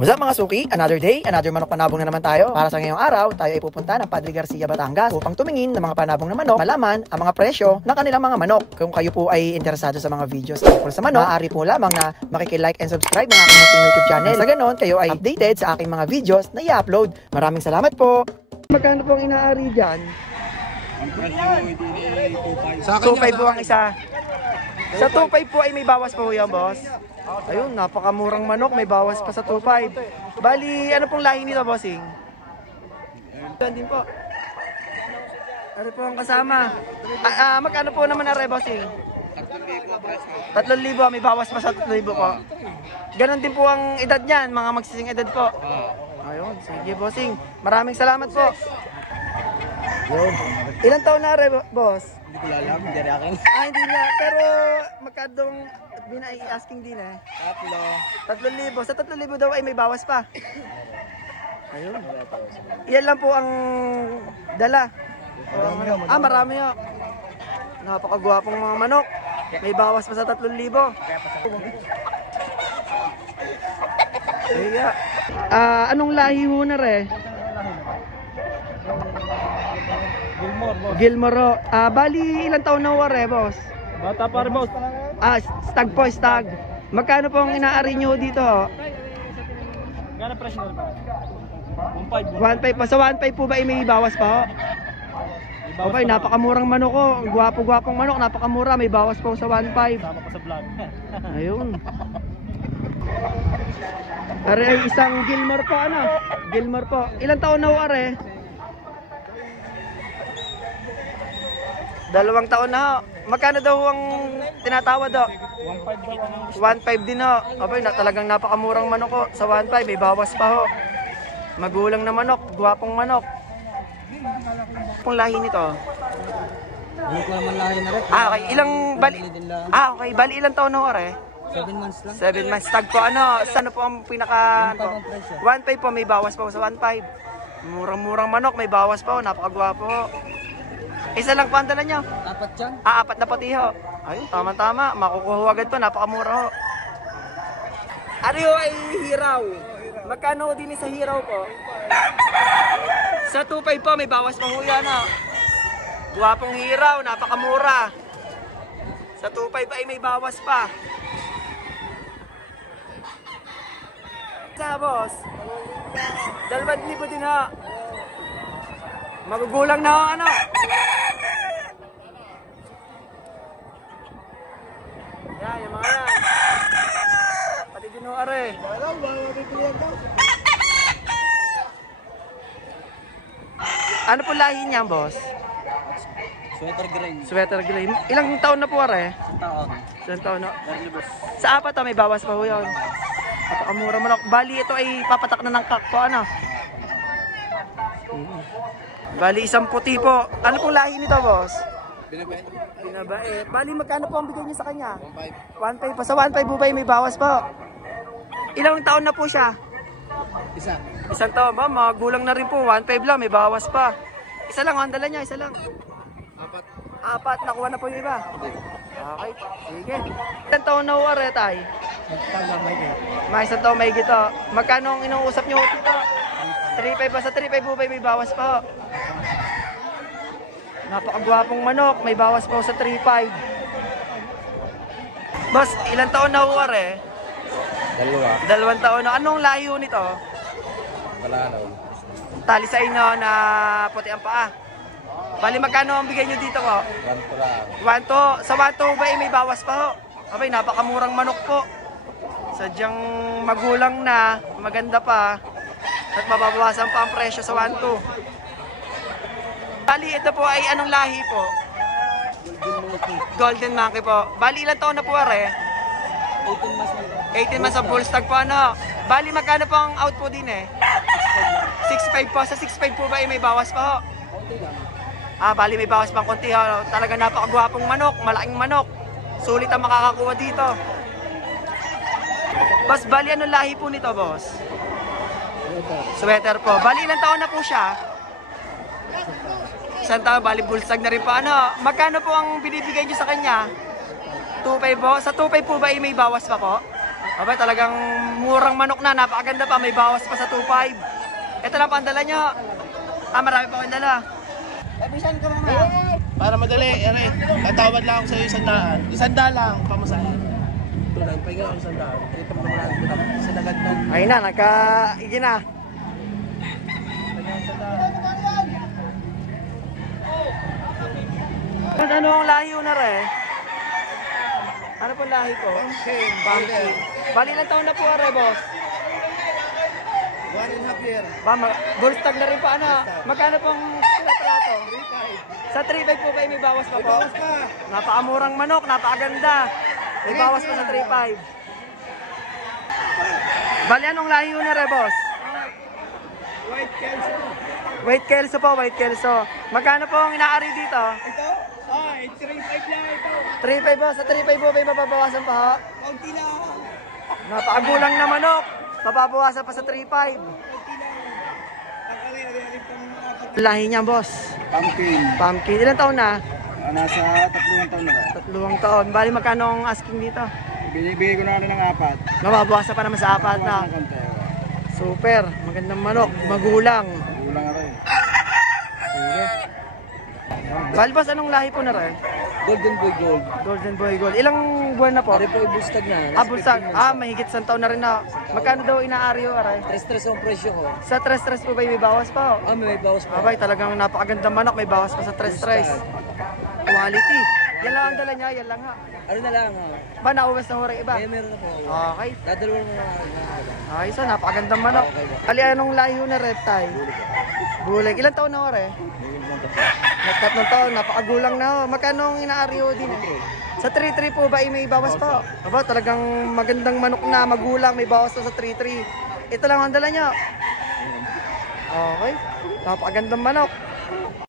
What's up mga suki? Another day, another manok panabong na naman tayo. Para sa ngayong araw, tayo ay pupunta ng Padre Garcia, Batangas upang tumingin ng mga panabong na manok, malaman ang mga presyo ng kanilang mga manok. Kung kayo po ay interesado sa mga videos tungkol sa manok, maaari po lamang na makikilike and subscribe ng aking YouTube channel. Sa ganon, kayo ay updated sa aking mga videos na i-upload. Maraming salamat po. Magkano po ang inaari dyan? 2.5 po ang isa. Sa 2.5 po ay may bawas po yan, boss. Ayun, napakamurang manok, may bawas pa sa 2.5. Bali, ano pong lahi nito, bossing? Yan din po. Ano po ang kasama? Magkano po naman na bossing? 3,000, may bawas pa sa 3,000 po. Ganon din po ang edad niyan, mga magsising edad po. Ayun, sige bossing. Maraming salamat po. Yun. Ilang taon na boss? Hindi ko alam, hindi rin akin. Hindi na, pero magkadong asking din eh. 3,000. Sa 3,000 daw ay may bawas pa. Ayun. Iyan lang po ang dala. Marami yun. Napakagwapong mga manok. May bawas pa sa 3,000. Anong lahi ho na re? Gilmoro. Bali, ilang taon na wari, boss? Bata pa rin, boss. Stag po, stag. Magkano po ang inaari nyo dito? Gano'n presyo na ba? 1.5 pa. Sa 1.5 po ba may bawas pa ho? Okay, napakamurang manok ko. Gwapo-gwapong manok, napakamura. May bawas pa sa 1.5. Sama pa sa vlog. Ayun. Are ay isang Gilmore po, ano? Gilmore po. Ilang taon na ho, are? 2 taon na ho. Magkano daw ang tinatawad ho? 1.5 din ho. Abay, talagang napakamurang manok ho. Sa 1.5 may bawas pa ho. Magulang na manok, gwapong manok. Pong lahi nito? Hindi ko naman lahi na rin. Okay, ilang bali? Okay, bali ilang taon na ho, are? 7 months lang. 7 months. Tag po ano? Saan po ang pinaka... 1.5 po, may bawas pa ho sa 1.5. Murang-murang manok, may bawas pa ho. Napakagwapo ho. Isa lang po ang dala nyo? 4 yan. 4 na pati ho. Ayun, tama-tama. Makukuha agad pa. Napakamura ho. Ano ho ay hiraw? Magkano din sa hiraw po? Sa 2.5 po, may bawas pa ho yan ho. Guwapong hiraw, napakamura. Sa 2.5 ay may bawas pa. Sa boss? 2,000 din ho. Magugulang na ho, ano? Yan, yung mga yan. Pati din ho, are. Ano po lahi niya, boss? Sweater grain. Sweater gray. Ilang taon na po, are? 1 taon. Ilang taon na? Sa 4 may bawas pa ho yun. Napakamura manok. Bali, ito ay papatak na ng kakpo, ano? Bali, isang puti po. Ano pong lahi nito, boss? Binabait. Bali, magkano po ang bigay niyo sa kanya? 1.5 pa. Sa 1.5 po ba may bawas po? Ilang taon na po siya? Isang taon ba? Magulang na rin po. 1.5 lang, may bawas pa. Isa lang, ang dala niya, isa lang. 4. Nakuha na po yung iba. Okay, sige. Ilang taon na uwari, tay? May isang taon may gito. Magkano ang inuusap niyo dito? 3.5 pa. Sa 3.5 po ba may bawas pa? Napakagwapong manok, may bawas po sa 3.5. Boss, ilang taon na huwar eh? 2 taon na. Anong layo nito? Wala na. Tali sa inyo na puti ang paa. Bali, magkano ang bigay nyo dito ko? 1 to. Sa 1 to ba may bawas pa ho? Abay, napakamurang manok po. Sadyang magulang na, maganda pa. At mababawasan pa ang presyo sa 1 to. Bali, ito po ay anong lahi po? Golden Monkey po. Bali, ilang taon na po are? 18 months sa full stag po, ano? Bali, magkano po ang out po din eh? 6.5 po. Sa 6.5 po ba ay may bawas pa ho? Bali, may bawas pang konti ho. Talaga napakagwapong manok, malaking manok. Sulit ang makakakuha dito. Boss, bali, anong lahi po nito, boss? Sweater po. Bali, ilang taon na po siya? Isang taon, bali bullstag na rin po. Ano, magkano po ang binibigay niyo sa kanya? 2.5 po? Sa 2.5 po ba may bawas pa po? Aba, talagang murang manok na. Napakaganda pa. May bawas pa sa 2.5. Ito lang pa ang dala nyo. Marami pa akong dala. Bisan ka mama. Para madali, ere. Tatawad lang ako sa iyo 100. 100 lang, pamasahe. Ito lang, pahinga ako 100. Ito mo naman ako sa dagat na. Ayun na, nagka-igi na. Ano ang lahi na rin? Ano pong lahi po? Pumpkin. Bali lang taon na po are, boss. 1.5 year. Bullstag na rin pa ano. Magkano pong trato? 3.5. Sa 3.5 po kayo may bawas pa po? Bawas pa. Napakamurang manok, napakaganda. May bawas pa sa 3.5. Bali anong lahi na rin, boss? White Kelso. White Kelso po, White Kelso. Magkano po ang inaari dito? Ito? 3.5 lang ito. 3.5 po. Sa 3.5 po may mababawasan pa ho? Kaunti lang. Napakagulang na manok. Mababawasan pa sa 3.5. Kaunti lang. Pagkari-ari pang apat. Lahi niya, boss. Pumpkin. Pumpkin. Ilang taon na? Nasa 3 taon na ba? 3 taon. Bali magkano ang asking dito? Binibigay ko na ng 4. Mababawasan pa naman sa 4 na. Super. Magandang manok. Magulang. Kulang na rin. Sige. Bali, boss, anong lahi po na rin? Golden Boy Gold. Golden Boy Gold. Ilang buwan na po? Pare po ibustag na. Bulsag. Mahigit sa taon na rin na. Magkano daw inaari yung aray? 3 ang presyo ko. Sa 3 po ba may bawas pa? May bawas pa. Abay, talagang napakagandang manok. May bawas pa sa 3. Quality. Yan lang ang dala niya. Yan lang ha. Ano na lang Ba, nauwas na hurang iba? meron ako. Okay. Dadalawin mo na. Ayos na, napakagandang manok. Ali, anong layo na reptile? Bulig. Ilan taon na hore? Nagtatlong taon. Napakagulang na ho. Magkano ang inaari ho din? Sa 3.3 po ba may bawas pa? Aba, talagang magandang manok na magulang. May bawas pa sa 3.3. Ito lang ang dala niya. Okay. Napakagandang manok.